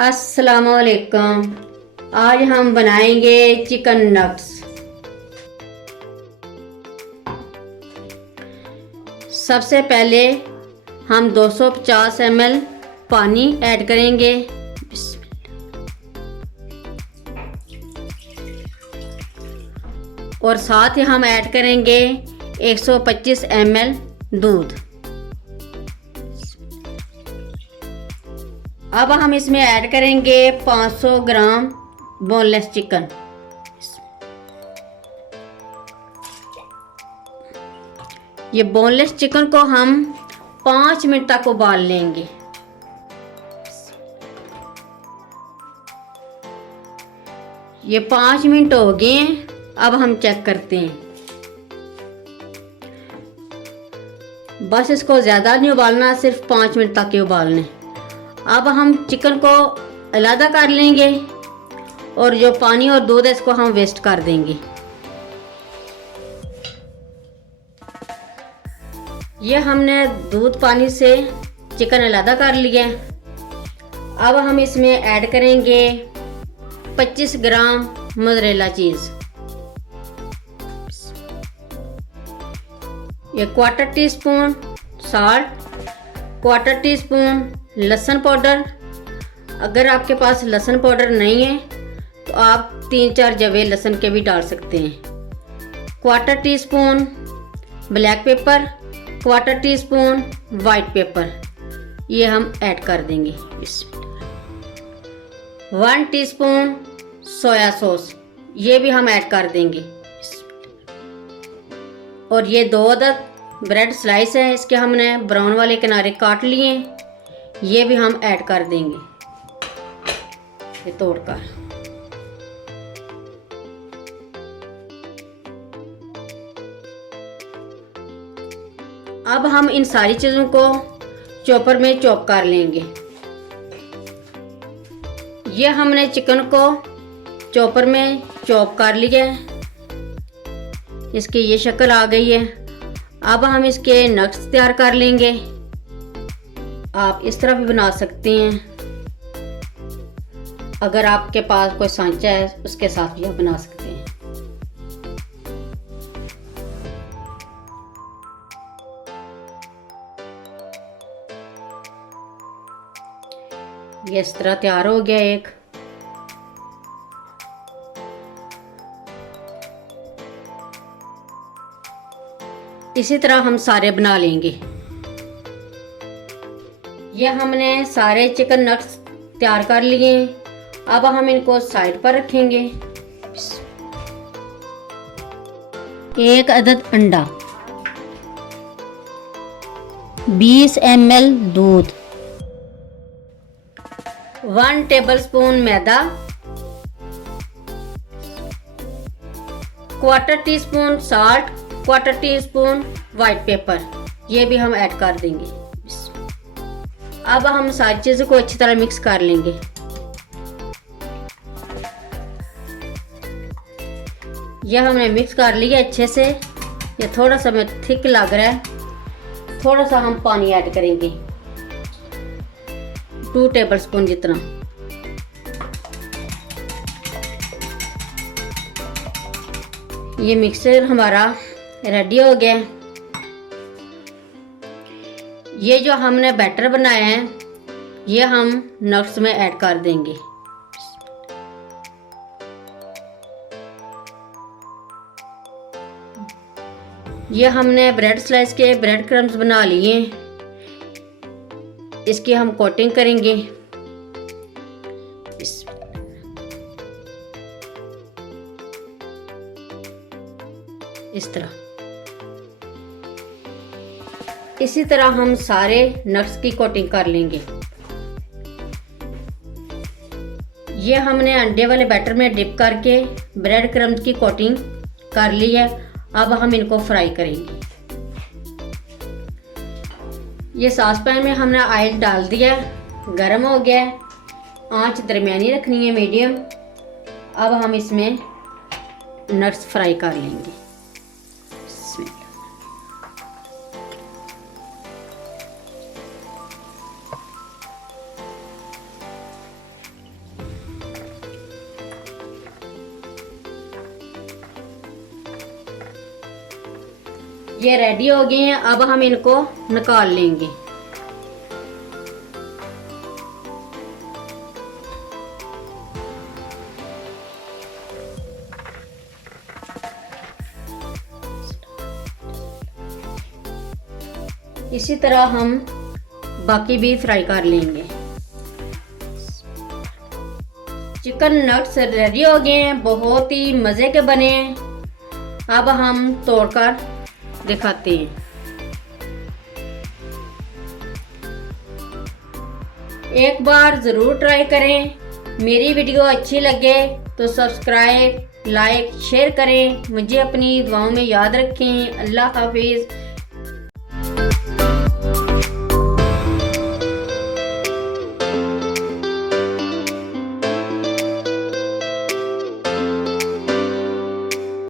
अस्सलामुअलैकुम। आज हम बनाएंगे चिकन नग्स। सबसे पहले हम 250 ml पानी ऐड करेंगे। और साथ ही हम ऐड करेंगे 125 ml दूध। अब हम इसमें ऐड करेंगे 500 ग्राम बोनलेस चिकन। ये बोनलेस चिकन को हम 5 मिनट तक उबाल लेंगे। ये 5 मिनट हो गए हैं। अब हम चेक करते हैं। बस इसको ज़्यादा नहीं उबालना, सिर्फ 5 मिनट तक ही उबालने। अब हम चिकन को अलग कर लेंगे और जो पानी और दूध है इसको हम वेस्ट कर देंगे। ये हमने दूध पानी से चिकन अलग कर लिया। अब हम इसमें ऐड करेंगे 25 ग्राम मोज़रेला चीज़, ये 1/4 टीस्पून साल्ट, 1/4 टीस्पून लहसुन पाउडर। अगर आपके पास लहसुन पाउडर नहीं है तो आप 3-4 जवे लहसुन के भी डाल सकते हैं। 1/4 teaspoon black pepper, 1/4 teaspoon white paper, ये हम ऐड कर देंगे। 1 टीस्पून सोया सॉस, ये भी हम ऐड कर देंगे। और ये 2 अदद ब्रेड स्लाइस है, इसके हमने ब्राउन वाले किनारे काट लिए, ये भी हम ऐड कर देंगे ये तोड़कर। अब हम इन सारी चीज़ों को चॉपर में चॉप कर लेंगे। ये हमने चिकन को चॉपर में चॉप कर लिया है, इसकी ये शक्ल आ गई है। अब हम इसके नग्स तैयार कर लेंगे। आप इस तरह भी बना सकते हैं, अगर आपके पास कोई सांचा है उसके साथ भी आप बना सकते हैं। ये इस तरह तैयार हो गया एक। इसी तरह हम सारे बना लेंगे। ये हमने सारे चिकन नट्स तैयार कर लिए। अब हम इनको साइड पर रखेंगे। 1 अदद अंडा, 20 ml दूध, 1 टेबलस्पून मैदा, 1/4 teaspoon salt, 1/4 teaspoon white paper, ये भी हम ऐड कर देंगे। अब हम सारी चीज़ों को अच्छी तरह मिक्स कर लेंगे। यह हमने मिक्स कर लिया अच्छे से। ये थोड़ा सा में थिक लग रहा है, थोड़ा सा हम पानी ऐड करेंगे, 2 टेबलस्पून जितना। ये मिक्सर हमारा रेडी हो गया। ये जो हमने बैटर बनाया है ये हम नट्स में ऐड कर देंगे। ये हमने ब्रेड स्लाइस के ब्रेड क्रम्स बना लिए, इसकी हम कोटिंग करेंगे। इस तरह, इसी तरह हम सारे नट्स की कोटिंग कर लेंगे। ये हमने अंडे वाले बैटर में डिप करके ब्रेड क्रम्स की कोटिंग कर ली है। अब हम इनको फ्राई करेंगे। ये सॉस पैन में हमने ऑयल डाल दिया, गरम हो गया, आंच दरमियानी रखनी है, मीडियम। अब हम इसमें नट्स फ्राई कर लेंगे। ये रेडी हो गए हैं। अब हम इनको निकाल लेंगे। इसी तरह हम बाकी भी फ्राई कर लेंगे। चिकन नट्स रेडी हो गए हैं, बहुत ही मज़े के बने हैं। अब हम तोड़कर दिखाते हैं। एक बार ज़रूर ट्राई करें। मेरी वीडियो अच्छी लगे तो सब्सक्राइब, लाइक, शेयर करें। मुझे अपनी दुआओं में याद रखें। अल्लाह हाफिज़।